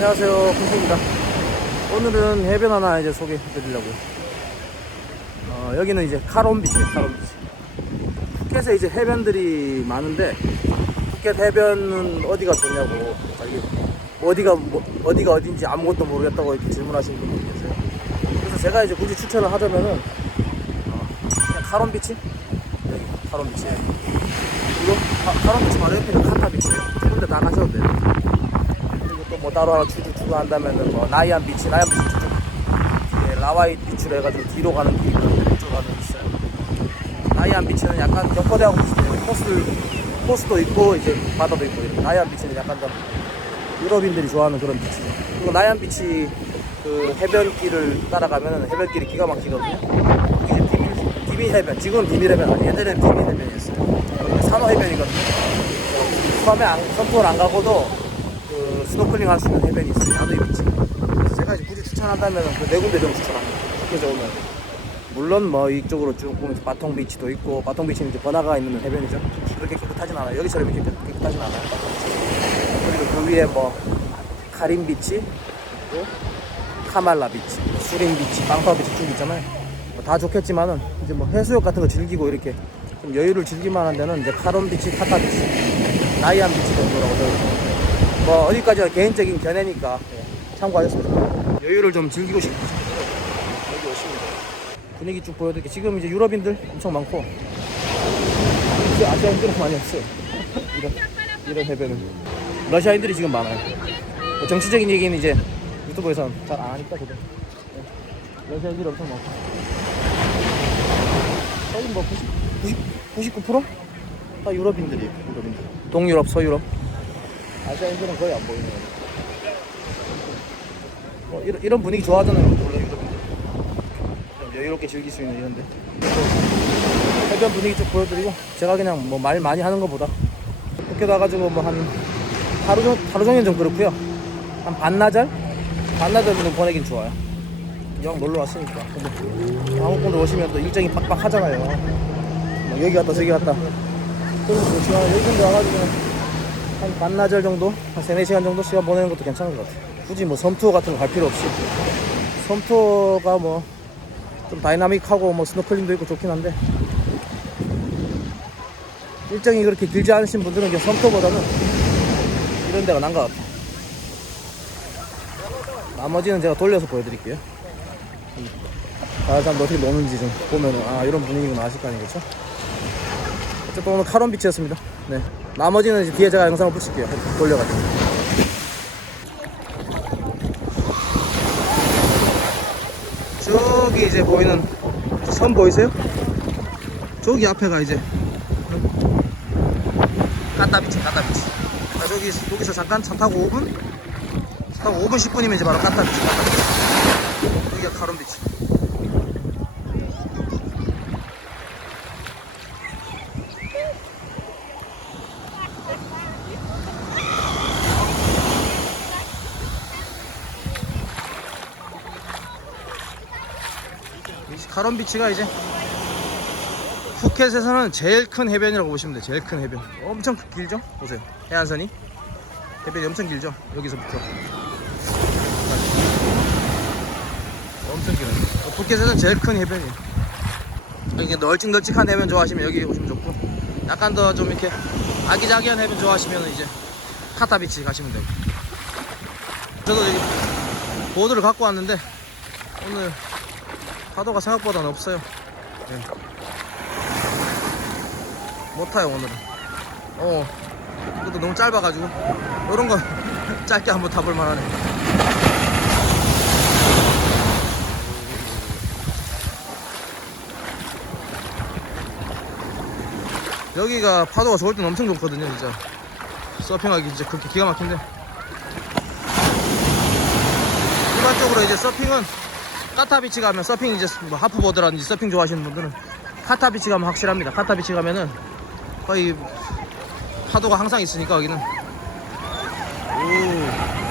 안녕하세요, 콩콩입니다. 오늘은 해변 하나 이제 소개해 드리려고요. 어, 여기는 이제 카론비치예요, 카론비치. 푸켓에 이제 해변들이 많은데, 푸켓 해변은 어디가 좋냐고, 어디가, 뭐- 어디가 어딘지 아무것도 모르겠다고 이렇게 질문하시는 분들이 계세요. 그래서 제가 이제 굳이 추천을 하자면은, 어, 그냥 카론비치? 여기, 카론비치. 그리고 카- 카론비치 바로 옆에 있는 카타비치예요. 두 군데 다 가셔도 돼요. 뭐 따로 하나 추주 추구 한다면은 뭐 나이안 비치, 나이안 비치 추주. 예, 라와이 비치로 해가지고 뒤로 가는 길이 이쪽 가는 있어요. 나이안 비치는 약간 경포대하고 비슷해요. 코스 코스도 있고 이제 바다도 있고 이렇게. 나이안 비치는 약간 좀 유럽인들이 좋아하는 그런 비치죠. 그리고 나이안 비치 그 해변길을 따라가면은 해변길이 기가 막히거든요. 이제 비밀, 비밀 해변. 지금은 비밀 해변 아니에요. 예전에는 비밀 해변이었어요. 산호 해변이거든요. 처음에 안, 선풍을 안 가고도 그 스노클링 할 수 있는 해변이 있어요. 야도이 비치. 제가 이제 굳이 추천한다면 그네 군데 좀 추천합니다. 그래서 오면 물론 뭐 이쪽으로 쭉 보면 바통 비치도 있고 바통 비치는 이제 번화가 있는 해변이죠. 그렇게 깨끗하진 않아요. 여기처럼 이렇게 깨끗- 깨끗하진 않아요. 그리고 그 위에 뭐 카림 비치 그리고 카말라 비치, 수린 비치, 빵파 비치 쭉 있잖아요. 뭐 다 좋겠지만은 이제 뭐 해수욕 같은 거 즐기고 이렇게 좀 여유를 즐길 만한 데는 이제 카론 비치, 카타 비치, 나이안 비치 정도라고 있고 뭐 어디까지나 개인적인 견해니까 예, 참고하셨으면 좋겠어요. 여유를 좀 즐기고 분들은 여기 오시면 돼요. 분위기 쭉 보여드릴게요. 지금 이제 유럽인들 엄청 많고 이제 아시아인들은 많이 없어요. 이런 이런 해변은 러시아인들이 지금 많아요. 뭐 정치적인 얘기는 이제 유튜브에서는 잘안 하니까 저도 네. 러시아인들이 엄청 많고 거의 뭐 90, 90, 99%? 다 유럽인들이에요. 유럽인들. 동유럽, 서유럽. 아시아 인들은 거의 안 거죠. 뭐 이런, 이런 분위기 좋아하잖아요. 원래. 좀 여유롭게 즐길 수 있는 이런데. 또 해변 분위기 쭉 보여드리고 제가 그냥 뭐 말 많이 하는 것보다 그렇게 나가지고 뭐 한 하루 종 하루 종일 좀 그렇고요. 한 반나절? 반나절 정도 보내긴 좋아요. 영 놀러 왔으니까. 근데 한국분들 오시면 또 일정이 빡빡 하잖아요. 뭐 여기 갔다 저기 갔다. 그래서 뭐 시간 여기 정도 와가지고 한 반나절 정도? 한 3, 4시간 정도 시간 보내는 것도 괜찮은 것 같아요. 굳이 뭐 섬투어 같은 거 갈 필요 없이. 섬투어가 뭐 좀 다이나믹하고 뭐 스노클링도 있고 좋긴 한데 일정이 그렇게 길지 않으신 분들은 이제 섬투어보다는 이런 데가 난 것 같아요. 나머지는 제가 돌려서 보여드릴게요. 다른 사람들 어떻게 노는지 좀 보면은 아 이런 분위기구나 아실 거 아니겠죠? 어쨌든 오늘 카론 비치였습니다. 네. 나머지는 이제 뒤에 제가 영상을 붙일게요. 돌려가지고. 저기 이제 보이는 저섬 보이세요? 저기 앞에가 이제 까따비치 까따비치 아, 저기 여기서 잠깐 차 타고 5분? 차 타고 5분 10분이면 이제 바로 까따비치 까따비치 여기가 카론비치 이 카론비치가 이제 푸켓에서는 제일 큰 해변이라고 보시면 돼요. 제일 큰 해변. 엄청 길죠? 보세요. 해안선이. 해변이 엄청 길죠? 여기서부터. 엄청 길어요. 푸켓에서는 제일 큰 해변이에요. 이게 널찍널찍한 해변 좋아하시면 여기 오시면 좋고, 약간 더 좀 이렇게 아기자기한 해변 좋아하시면 이제 카타비치 가시면 되고. 저도 보드를 갖고 왔는데, 오늘 파도가 생각보다 는 없어요. 네. 못 타요 오늘은. 어, 이것도 너무 짧아가지고 이런 거 짧게 한번 타볼 만하네. 여기가 파도가 좋을 때는 엄청 좋거든요, 진짜. 서핑하기 진짜 그렇게 기가 막힌데. 일반적으로 이제 서핑은 카타비치 가면 서핑 이제 뭐 하프보드라든지 서핑 좋아하시는 분들은 카타비치 가면 확실합니다. 카타비치 가면은 거의 파도가 항상 있으니까 여기는 오